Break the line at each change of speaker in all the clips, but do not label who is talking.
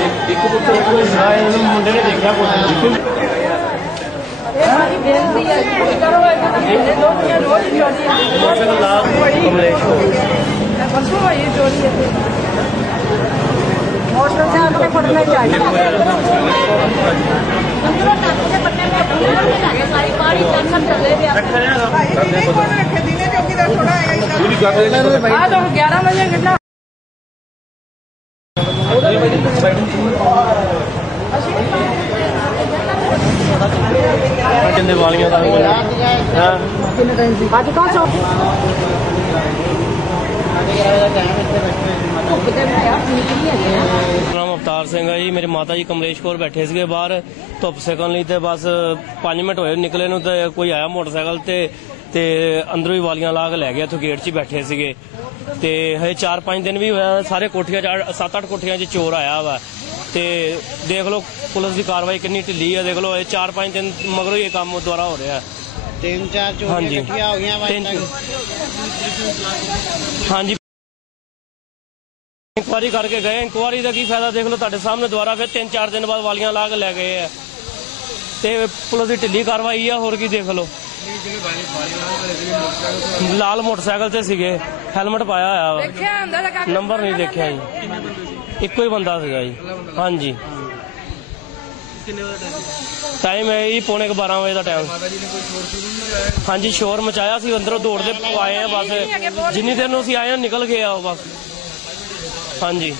ਇੱਕ ਪੁੱਤਰ
ਕੋਈ ਜਿਹੜਾ ਇਹਨੂੰ ਮੁੰਡੇ ਨੇ ਦੇਖਿਆ ਕੋਈ ਬਿਲਕੁਲ
ਇਹ ਮਾਰੀ ਬੇਨਤੀ ਹੈ ਕਿ ਕਰੋ ਇਹ ਲੋਕ ਇਹ
ਰੋਜ਼ ਜੋੜੀ ਹੈ ਮੋਸ਼ਨ ਲਾਭ
ਕਮਲੇਸ਼ ਪਰਸੋਂ ਆਈ ਜੋੜੀ ਹੈ
ਮੋਸ਼ਨ ਸਾਹਿਬ ਆਪਣੇ
ਪੜਨਾ
ਚਾਹੀਏ ਅੰਦਰੋਂ ਟੱਕ ਦੇ ਬੰਨੇ ਮੈਂ ਪੂਰਾ ਨਹੀਂ ਲੱਗੇ ਸਾਰੀ ਪਾਣੀ ਟੈਨਸ਼ਨ
ਚੱਲੇ ਪਿਆ ਰੱਖਣਾ ਰੱਖੇ ਦਿਨੇ ਜੋਗੀ ਦਾ ਥੋੜਾ ਆਇਆ ਪੂਰੀ ਕਰ ਦੇ
ਆ ਤਾਂ 11 ਵਜੇ ਕਿੰਨਾ
ਕਿੰਨੇ ਨਾਮ ਅਵਤਾਰ ਸਿੰਘ ਹੈ ਜੀ ਮੇਰੇ ਮਾਤਾ ਜੀ ਕਮਲੇਸ਼ ਕੌਰ ਬੈਠੇ ਸੀਗੇ ਬਾਹਰ ਧੁੱਪ ਸੇਕਣ ਲਈ ਤੇ ਬਸ 5 ਮਿੰਟ ਹੋਏ ਨਿਕਲੇ ਨੂੰ ਤੇ ਕੋਈ ਆਇਆ ਮੋਟਰਸਾਈਕਲ ਤੇ ਤੇ ਅੰਦਰੋਂ ਹੀ ਵਾਲੀਆਂ ਲਾ ਕੇ ਲੈ ਗਿਆ ਇੱਥੋਂ ਗੇਟ 'ਚ ਹੀ ਬੈਠੇ ਸੀਗੇ। ਤੇ ਹਜੇ 4-5 ਦਿਨ ਵੀ ਹੋਇਆ ਸਾਰੇ ਕੋਠੀਆਂ 'ਚ 7-8 ਕੋਠੀਆਂ 'ਚ ਚੋਰ ਆਇਆ ਵਾ। ਤੇ ਦੇਖ ਲਓ ਪੁਲਿਸ ਦੀ ਕਾਰਵਾਈ ਕਿੰਨੀ ਢਿੱਲੀ ਆ ਦੇਖ ਲਓ ਇਹ 4-5 ਦਿਨ ਮਗਰੋਂ ਹੀ ਇਹ ਕੰਮ ਦੁਆਰਾ ਹੋ ਰਿਹਾ।
ਤਿੰਨ ਚਾਰ ਚੋਰੀਆਂ ਇਕੱਠੀਆਂ ਹੋ ਗਈਆਂ ਵਾ
ਤਿੰਨ- ਹਾਂਜੀ। ਇਨਕੁਆਰੀ ਕਰਕੇ ਗਏ ਇਨਕੁਆਰੀ ਦਾ ਕੀ ਫਾਇਦਾ ਦੇਖ ਲਓ ਤੁਹਾਡੇ ਸਾਹਮਣੇ ਦੁਬਾਰਾ ਫਿਰ 3-4 ਦਿਨ ਬਾਅਦ ਵਾਲੀਆਂ ਲਾ ਕੇ ਲੈ ਗਏ ਆ। ਤੇ ਪੁਲਿਸ ਦੀ ਢਿੱਲੀ ਕਾਰਵਾਈ ਆ ਹੋਰ ਕੀ ਦੇਖ ਲਓ। ਲਾਲ ਮੋਟਰਸਾਈਕਲ ਤੇ ਸੀਗੇ ਹੈਲਮਟ ਪਾਇਆ ਹੋਇਆ ਵਾ। ਨੰਬਰ ਨਹੀਂ ਦੇਖਿਆ ਜੀ। ਇੱਕੋ ਹੀ ਬੰਦਾ ਸੀਗਾ ਜੀ। ਹਾਂਜੀ। ਟਾਈਮ ਹੈ ਜੀ ਪੌਣੇ ਕੁ 12 ਵਜੇ ਦਾ ਟਾਈਮ ਹਾਂਜੀ ਸ਼ੋਰ ਮਚਾਇਆ ਸੀ ਅੰਦਰੋਂ ਦੌੜਦੇ ਆਏ ਆ ਬਸ। ਜਿੰਨੀ ਦੇਰ ਨੂੰ ਅਸੀਂ ਆਏ ਆ ਨਿਕਲ ਗਏ ਆ ਉਹ ਬਸ। ਹਾਂਜੀ।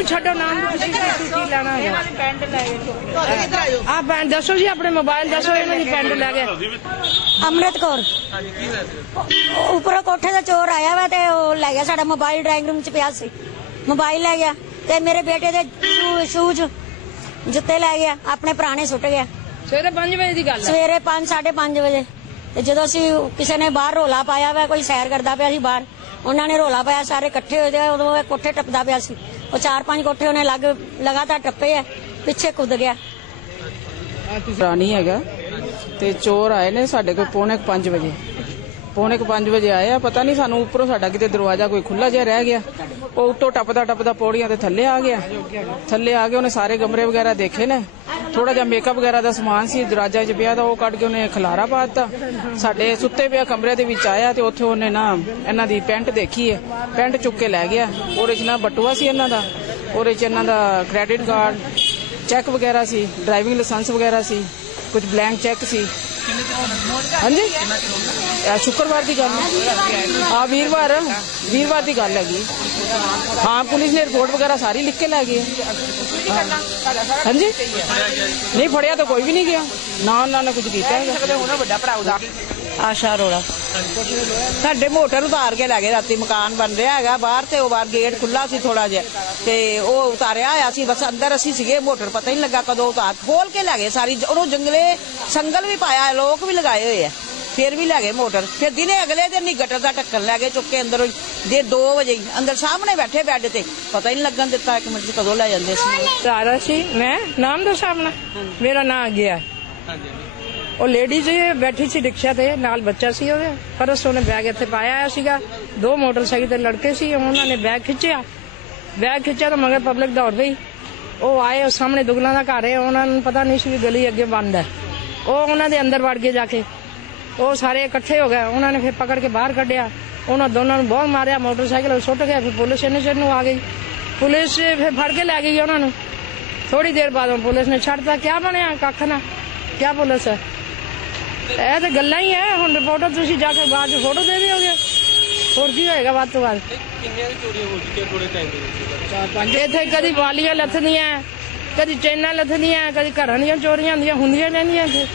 ਨਾਂ ਛੱਡੋ ਨਾਮ ਨੂੰ ਤੁਸੀਂ ਕੀ ਲੈਣਾ ਹੈ? ਆ ਪੈਂਟ ਦੱਸੋ ਜੀ ਆਪਣੇ ਮੋਬਾਈਲ ਦੱਸੋ ਇਹਨਾਂ ਦੀ ਪੈਂਟ ਲੈ ਗਏ।
ਅੰਮ੍ਰਿਤ ਕੌਰ। ਉੱਪਰੋਂ ਕੋਠੇ ਦਾ ਚੋਰ ਆਇਆ ਵਾ ਤੇ ਉਹ ਲੈ ਗਿਆ ਸਾਡਾ ਮੋਬਾਈਲ ਡਰਾਇੰਗ ਰੂਮ 'ਚ ਪਿਆ ਸੀ। ਮੋਬਾਈਲ ਲੈ ਗਿਆ ਤੇ ਮੇਰੇ ਬੇਟੇ ਦੇ ਸ਼ੂਜ਼ ਜੁੱਤੇ ਲੈ ਗਿਆ ਆਪਣੇ ਪੁਰਾਣੇ ਸੁੱਟ ਗਿਆ।
ਸਵੇਰੇ 5 ਵਜੇ ਦੀ ਗੱਲ ਹੈ
ਸਵੇਰੇ 5 5:30 ਵਜੇ। ਤੇ ਜਦੋਂ ਅਸੀਂ ਕਿਸੇ ਨੇ ਬਾਹਰ ਰੋਲਾ ਪਾਇਆ ਵਾ ਕੋਈ ਸੈਰ ਕਰਦਾ ਪਿਆ ਸੀ ਬਾਹਰ ਉਹਨਾਂ ਨੇ ਰੋਲਾ ਪਾਇਆ ਸਾਰੇ ਇਕੱਠੇ ਹੋਏ ਤੇ ਉਦੋਂ ਇਹ ਕੋਠੇ ਟੱਪਦਾ ਪਿਆ ਸੀ। ਉਹ ਚਾਰ ਪੰਜ ਕੋਠੇ ਉਹਨੇ ਲੱਗ ਲਗਾਤਾਰ ਟੱਪੇ ਆ, ਪਿੱਛੇ ਕੁੱਦ ਗਿਆ।
ਰਾਣੀ ਹੈਗਾ ਤੇ ਚੋਰ ਆਏ ਨੇ ਸਾਡੇ ਕੋਲ ਪੌਣੇ 5 ਵਜੇ। ਪੌਣੇ ਕੁ 5 ਵਜੇ ਆਏ ਆ, ਪਤਾ ਨਹੀਂ ਸਾਨੂੰ ਉੱਪਰੋਂ ਸਾਡਾ ਕਿਤੇ ਦਰਵਾਜ਼ਾ ਕੋਈ ਖੁੱਲਾ ਜਿਹਾ ਰਹਿ ਗਿਆ। ਉਹ ਉੱਤੋਂ ਟੱਪਦਾ ਟੱਪਦਾ ਪੌੜੀਆਂ ਤੇ ਥੱਲੇ ਆ ਗਿਆ। ਥੱਲੇ ਆ ਕੇ ਉਹਨੇ ਸਾਰੇ ਕਮਰੇ ਵਗੈਰਾ ਦੇਖੇ ਨੇ। ਥੋੜਾ ਜਿਹਾ ਮੇਕਅਪ ਵਗੈਰਾ ਦਾ ਸਮਾਨ ਸੀ, ਦਰਵਾਜ਼ਾ 'ਚ ਪਿਆ ਤਾਂ ਉਹ ਕੱਢ ਕੇ ਉਹਨੇ ਖਲਾਰਾ ਪਾ ਦਿੱਤਾ। ਸਾਡੇ ਸੁੱਤੇ ਪਿਆ ਕਮਰੇ ਦੇ ਵਿੱਚ ਆਇਆ ਤੇ ਉੱਥੇ ਉਹਨੇ ਨਾ ਇਹਨਾਂ ਦੀ ਪੈਂਟ ਦੇਖੀ ਹੈ। ਪੈਂਟ ਚੁੱਕ ਕੇ ਲੈ ਗਿਆ। ਉਹਦੇ 'ਚ ਨਾ ਬਟੂਆ ਸੀ ਇਹਨਾਂ ਦਾ। ਉਹਦੇ 'ਚ ਇਹਨਾਂ ਦਾ ਕ੍ਰੈਡਿਟ ਕਾਰਡ ਚੈੱਕ ਵਗੈਰਾ ਸੀ ਡਰਾਈਵਿੰਗ ਲਾਇਸੈਂਸ ਵਗੈਰਾ ਸੀ, ਕੁਝ ਬਲੈਂਕ ਚੈੱਕ ਸੀ। ਹਾਂਜੀ? ਇਹ ਸ਼ੁੱਕਰਵਾਰ ਦੀ ਗੱਲ ਹੈ। ਹਾਂ ਵੀਰਵਾਰ ਵੀਰਵਾਰ ਦੀ ਗੱਲ ਹੈਗੀ। ਹਾਂ, ਪੁਲਿਸ ਨੇ ਰਿਪੋਰਟ ਵਗੈਰਾ ਸਾਰੀ ਲਿਖ ਕੇ ਲੈ ਗਈ ਹਾਂਜੀ? ਨਹੀਂ, ਫੜਿਆ ਤਾਂ ਕੋਈ ਵੀ ਨਹੀਂ ਗਿਆ। ਨਾ ਉਹਨਾਂ ਨੇ ਕੁਝ ਕੀਤਾ ਹੈਗਾ।
ਆਸ਼ਾ ਅਰੋੜਾ। ਸਾਡੇ ਮੋਟਰ ਉਤਾਰ ਕੇ ਲੈ ਗਏ ਰਾਤੀ ਮਕਾਨ ਬਣ ਰਿਹਾ ਹੈਗਾ ਬਾਹਰ ਤੇ ਉਹ ਬਾਹਰ ਗੇਟ ਖੁੱਲਾ ਸੀ ਥੋੜਾ ਜਿਹਾ ਤੇ ਉਹ ਉਤਾਰਿਆ ਆਇਆ ਸੀ ਬਸ ਅੰਦਰ ਅਸੀਂ ਸੀਗੇ ਮੋਟਰ ਪਤਾ ਹੀ ਨਹੀਂ ਲੱਗਾ ਕਦੋਂ ਉਤਾਰ ਖੋਲ ਕੇ ਲੈ ਗਏ ਸਾਰੀ ਉਹਨੂੰ ਜੰਗਲੇ ਸੰਗਲ ਵੀ ਪਾਇਆ ਲੋਕ ਵੀ ਲਗਾਏ ਹੋਏ ਆ ਫਿਰ ਵੀ ਲੈ ਗਏ ਮੋਟਰ ਫਿਰ ਦਿਨੇ ਅਗਲੇ ਦਿਨ ਹੀ ਗਟਰ ਦਾ ਢੱਕਣ ਲੈ ਗਏ ਚੁੱਕ ਕੇ ਅੰਦਰੋਂ। ਦੇ 2 ਵਜੇ ਅੰਦਰ ਸਾਹਮਣੇ ਬੈਠੇ ਬੈੱਡ ਤੇ ਪਤਾ ਹੀ ਨਹੀਂ ਲੱਗਣ ਦਿੱਤਾ ਇੱਕ ਮਿੰਟ ਚ ਕਦੋਂ ਲੈ ਜਾਂਦੇ ਸੀ।
ਸਾਰਾ ਸੀ ਮੈਂ ਨਾਮ ਦੱਸਾਂ ਆਪਣਾ ਮੇਰਾ ਨਾਮ ਗਿਆ। ਉਹ ਲੇਡੀ ਜੀ ਬੈਠੀ ਸੀ ਰਿਕਸ਼ਾ ਤੇ, ਨਾਲ ਬੱਚਾ ਸੀ ਉਹਦੇ। ਪਰਸ ਉਹਨੇ ਬੈਗ ਇੱਥੇ ਪਾਇਆ ਹੋਇਆ ਸੀਗਾ। ਦੋ ਮੋਟਰਸਾਈਕਲ ਤੇ ਲੜਕੇ ਸੀ, ਉਹਨਾਂ ਨੇ ਬੈਗ ਖਿੱਚਿਆ। ਬੈਗ ਖਿੱਚਿਆ ਤਾਂ ਮਗਰ ਪਬਲਿਕ ਦੌੜ ਗਈ ਉਹ ਆਏ, ਉਹ ਸਾਹਮਣੇ ਦੁਗਲਾਂ ਦਾ ਘਰ ਹੈ, ਉਹਨਾਂ ਨੂੰ ਪਤਾ ਨਹੀਂ ਸੀ ਗਲੀ ਅੱਗੇ ਬੰਦ ਹੈ। ਉਹ ਉਹਨਾਂ ਦੇ ਅੰਦਰ ਵੜ ਕੇ ਜਾ ਕੇ। ਉਹ ਸਾਰੇ ਇਕੱਠੇ ਹੋ ਗਏ। ਉਹਨਾਂ ਨੇ ਫਿਰ ਪਕੜ ਕੇ ਬਾਹਰ ਕੱਢਿਆ। ਉਹਨਾਂ ਦੋਨਾਂ ਨੂੰ ਬਹੁਤ ਮਾਰਿਆ, ਮੋਟਰਸਾਈਕਲ ਸੁੱਟ ਗਿਆ ਫਿਰ ਪੁਲਿਸ ਇਹਨੇ ਸਿਰ ਨੂੰ ਆ ਗਈ। ਪੁਲਿਸ ਫਿਰ ਫੜ ਕੇ ਲੈ ਗਈ ਉਹਨਾਂ ਨੂੰ। ਥੋੜੀ ਦੇਰ ਬਾਅਦ ਪੁਲਿਸ ਨੇ ਛੱਡਤਾ। ਕਿਆ ਬਣਿਆ ਕੱਖ ਨਾ? ਕਿਆ ਪੁਲਿਸ ਹੈ? ਇਹ ਤਾਂ ਗੱਲਾਂ ਹੀ ਹੈ ਹੁਣ ਰਿਪੋਰਟਰ ਤੁਸੀਂ ਜਾ ਕੇ ਬਾਅਦ ਚ ਫੋਟੋ ਦੇ ਦਿਓਗੇ। ਹੋਰ ਕੀ ਹੋਏਗਾ ਬਾਅਦ ਤੋਂ ਬਾਅਦ ਕਿੰਨੀਆਂ ਚੋਰੀਆਂ ਹੋ ਚੁੱਕੀਆਂ ਥੋੜੇ ਟਾਈਮ ਦੇ ਵਿੱਚ? ਇੱਥੇ ਕਦੀ ਵਾਲੀਆਂ ਲੱਥਦੀਆਂ ਕਦੀ ਚੈਨਾਂ ਲੱਥਦੀਆਂ ਕਦੀ ਘਰਾਂ ਦੀਆਂ ਚੋਰੀਆਂ ਹੁੰਦੀਆਂ ਹੁੰਦੀਆਂ ਰਹਿੰਦੀਆਂ ਇੱਥੇ।